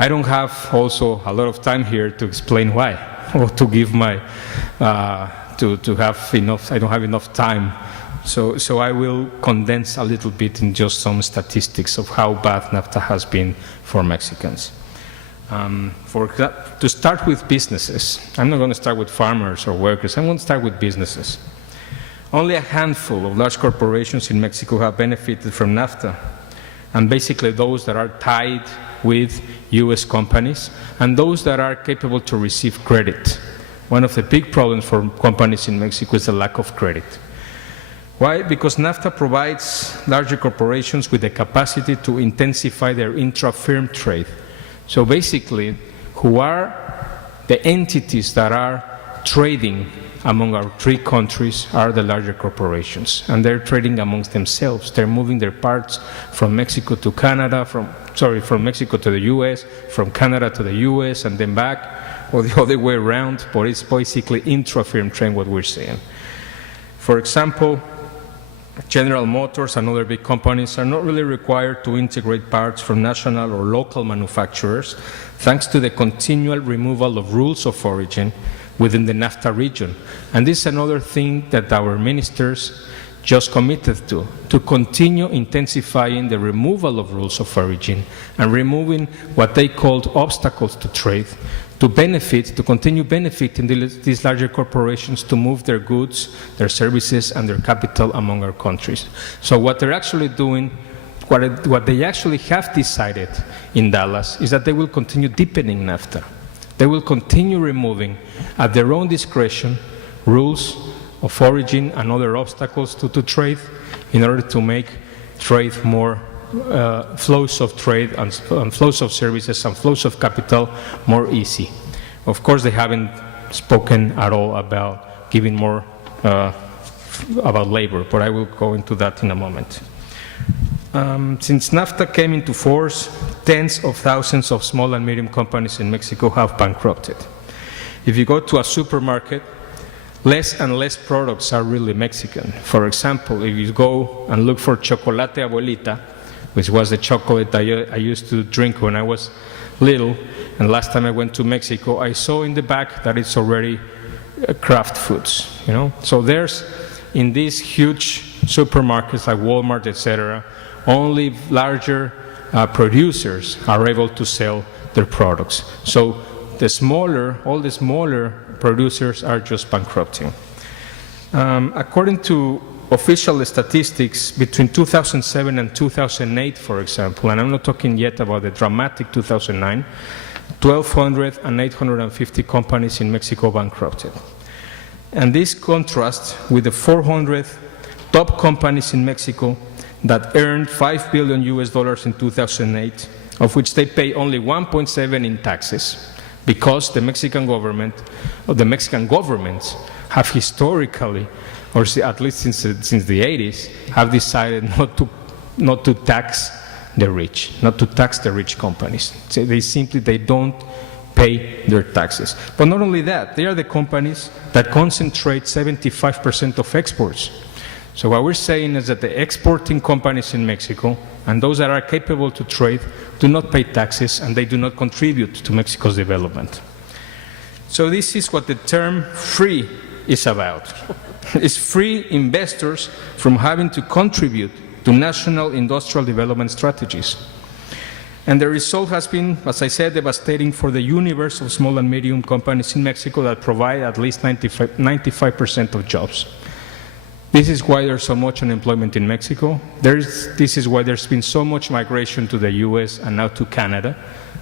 I don't have also a lot of time here to explain why, or to give my, to have enough, I don't have enough time. So I will condense a little bit in just some statistics of how bad NAFTA has been for Mexicans. To start with businesses, I'm not going to start with farmers or workers, I'm going to start with businesses. Only a handful of large corporations in Mexico have benefited from NAFTA, and basically those that are tied with US companies and those that are capable to receive credit. One of the big problems for companies in Mexico is the lack of credit. Why? Because NAFTA provides larger corporations with the capacity to intensify their intra-firm trade. So basically, who are the entities that are trading among our three countries are the larger corporations, and they're trading amongst themselves. They're moving their parts from Mexico to Canada, from Mexico to the US, from Canada to the US, and then back, or the other way around, but it's basically intra-firm trade what we're seeing. For example, General Motors and other big companies are not really required to integrate parts from national or local manufacturers, thanks to the continual removal of rules of origin within the NAFTA region. And this is another thing that our ministers just committed to continue intensifying the removal of rules of origin and removing what they called obstacles to trade, to continue benefiting these larger corporations to move their goods, their services, and their capital among our countries. So what they're actually doing, what they actually have decided in Dallas is that they will continue deepening NAFTA. They will continue removing, at their own discretion, rules of origin and other obstacles to trade in order to make trade more flows of trade and flows of services and flows of capital more easy. Of course, they haven't spoken at all about giving more about labor, but I will go into that in a moment. Since NAFTA came into force, tens of thousands of small and medium companies in Mexico have bankrupted. If you go to a supermarket, less and less products are really Mexican. For example, if you go and look for Chocolate Abuelita, which was the chocolate I used to drink when I was little, and last time I went to Mexico, I saw in the back that it's already Kraft foods, you know? So there's, in these huge supermarkets like Walmart, etc., only larger producers are able to sell their products. So all the smaller producers are just bankrupting. According to official statistics, between 2007 and 2008, for example, and I'm not talking yet about the dramatic 2009, 1,200 and 850 companies in Mexico bankrupted. And this contrasts with the 400 top companies in Mexico that earned $5 billion in 2008, of which they pay only 1.7 in taxes, because the Mexican government, or the Mexican governments, have historically, or at least since the 80s, have decided not to tax the rich, not to tax the rich companies. So they don't pay their taxes. But not only that, they are the companies that concentrate 75% of exports. So what we're saying is that the exporting companies in Mexico and those that are capable to trade do not pay taxes, and they do not contribute to Mexico's development. So this is what the term free is about. It's free investors from having to contribute to national industrial development strategies. And the result has been, as I said, devastating for the universe of small and medium companies in Mexico that provide at least 95% of jobs. This is why there's so much unemployment in Mexico. This is why there's been so much migration to the US and now to Canada.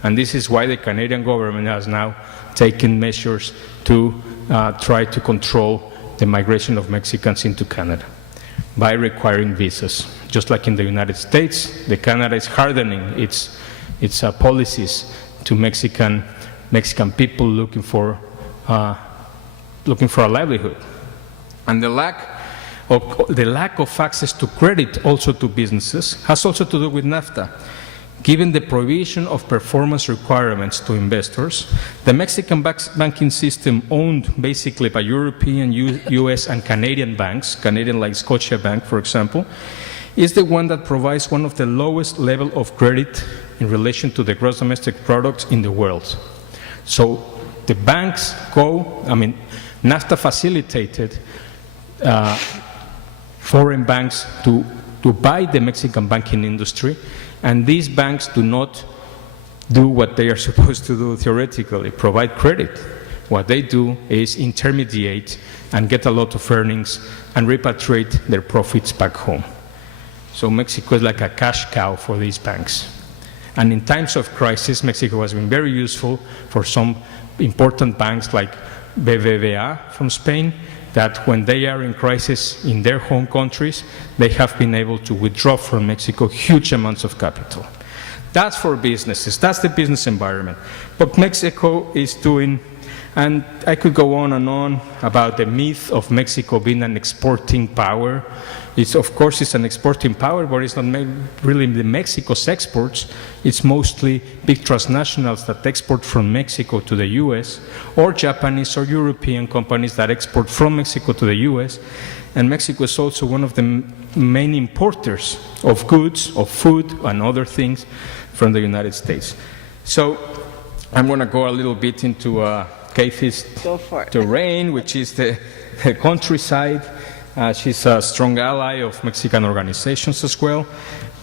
And this is why the Canadian government has now taken measures to try to control the migration of Mexicans into Canada by requiring visas. Just like in the United States, Canada is hardening its policies to Mexican people looking for a livelihood. And the lack of access to credit also to businesses has also to do with NAFTA. Given the provision of performance requirements to investors, the Mexican banking system, owned basically by European, US, and Canadian banks, Canadian like Scotiabank, for example, is the one that provides one of the lowest level of credit in relation to the gross domestic product in the world. So the banks NAFTA facilitated foreign banks to buy the Mexican banking industry, and these banks do not do what they are supposed to do theoretically, provide credit. What they do is intermediate and get a lot of earnings and repatriate their profits back home. So Mexico is like a cash cow for these banks. And in times of crisis, Mexico has been very useful for some important banks like BBVA from Spain, that when they are in crisis in their home countries, they have been able to withdraw from Mexico huge amounts of capital. That's for businesses, that's the business environment. But Mexico is doing, and I could go on and on about the myth of Mexico being an exporting power. Of course, it's an exporting power, but it's not really the Mexico's exports. It's mostly big transnationals that export from Mexico to the US, or Japanese or European companies that export from Mexico to the US. And Mexico is also one of the main importers of goods, of food, and other things from the United States. So I'm going to go a little bit into Kathy's terrain, which is the countryside. She's a strong ally of Mexican organizations as well.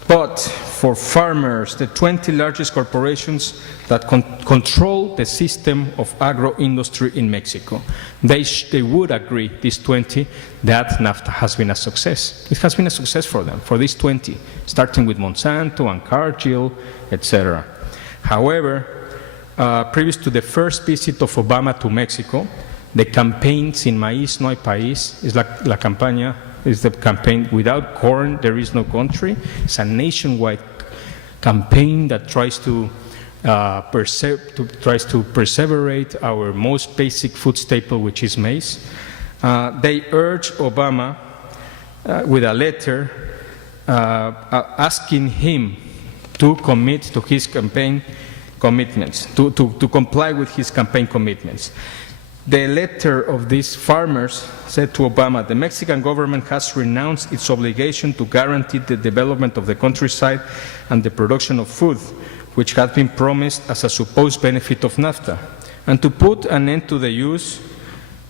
But for farmers, the 20 largest corporations that control the system of agro-industry in Mexico, they would agree, these 20, that NAFTA has been a success. It has been a success for them, for these 20, starting with Monsanto and Cargill, etc. However, previous to the first visit of Obama to Mexico, the campaign Sin Maíz no hay país is la campaña, is the campaign without corn there is no country. It's a nationwide campaign that tries to perseverate our most basic food staple, which is maize. They urge Obama with a letter asking him to commit to his campaign commitments, to comply with his campaign commitments. The letter of these farmers said to Obama, the Mexican government has renounced its obligation to guarantee the development of the countryside and the production of food, which had been promised as a supposed benefit of NAFTA, and to put an end to the use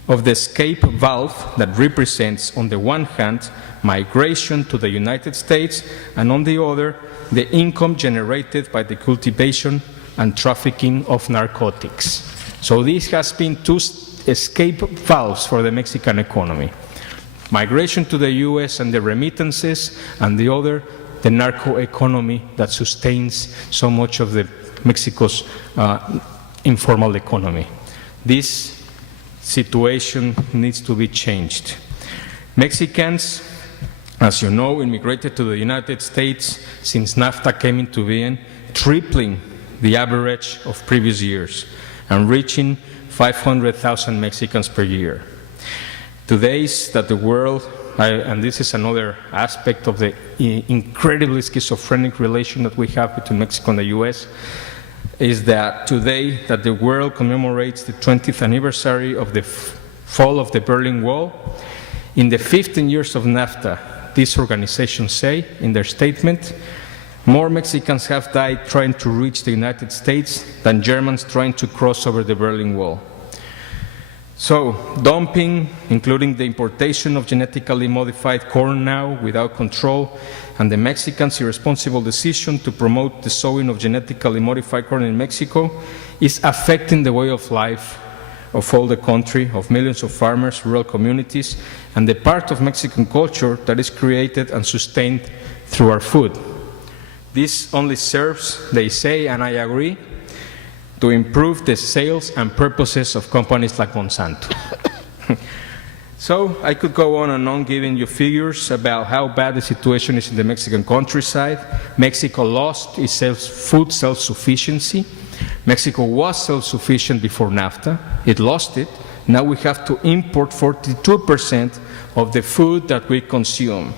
of the escape valve that represents, on the one hand, migration to the United States, and on the other, the income generated by the cultivation and trafficking of narcotics. So this has been two escape valves for the Mexican economy. Migration to the US and the remittances, and the other, the narco economy that sustains so much of the Mexico's informal economy. This situation needs to be changed. Mexicans, as you know, immigrated to the United States since NAFTA came into being, tripling the average of previous years and reaching 500,000 Mexicans per year. Today's that the world, and this is another aspect of the incredibly schizophrenic relation that we have between Mexico and the US, is that today that the world commemorates the 20th anniversary of the fall of the Berlin Wall. In the 15 years of NAFTA, these organizations say in their statement, more Mexicans have died trying to reach the United States than Germans trying to cross over the Berlin Wall. So, dumping, including the importation of genetically modified corn now without control, and the Mexicans' irresponsible decision to promote the sowing of genetically modified corn in Mexico, is affecting the way of life of all the country, of millions of farmers, rural communities, and the part of Mexican culture that is created and sustained through our food. This only serves, they say, and I agree, to improve the sales and purposes of companies like Monsanto. So I could go on and on giving you figures about how bad the situation is in the Mexican countryside. Mexico lost its food self-sufficiency. Mexico was self-sufficient before NAFTA. It lost it. Now we have to import 42% of the food that we consume.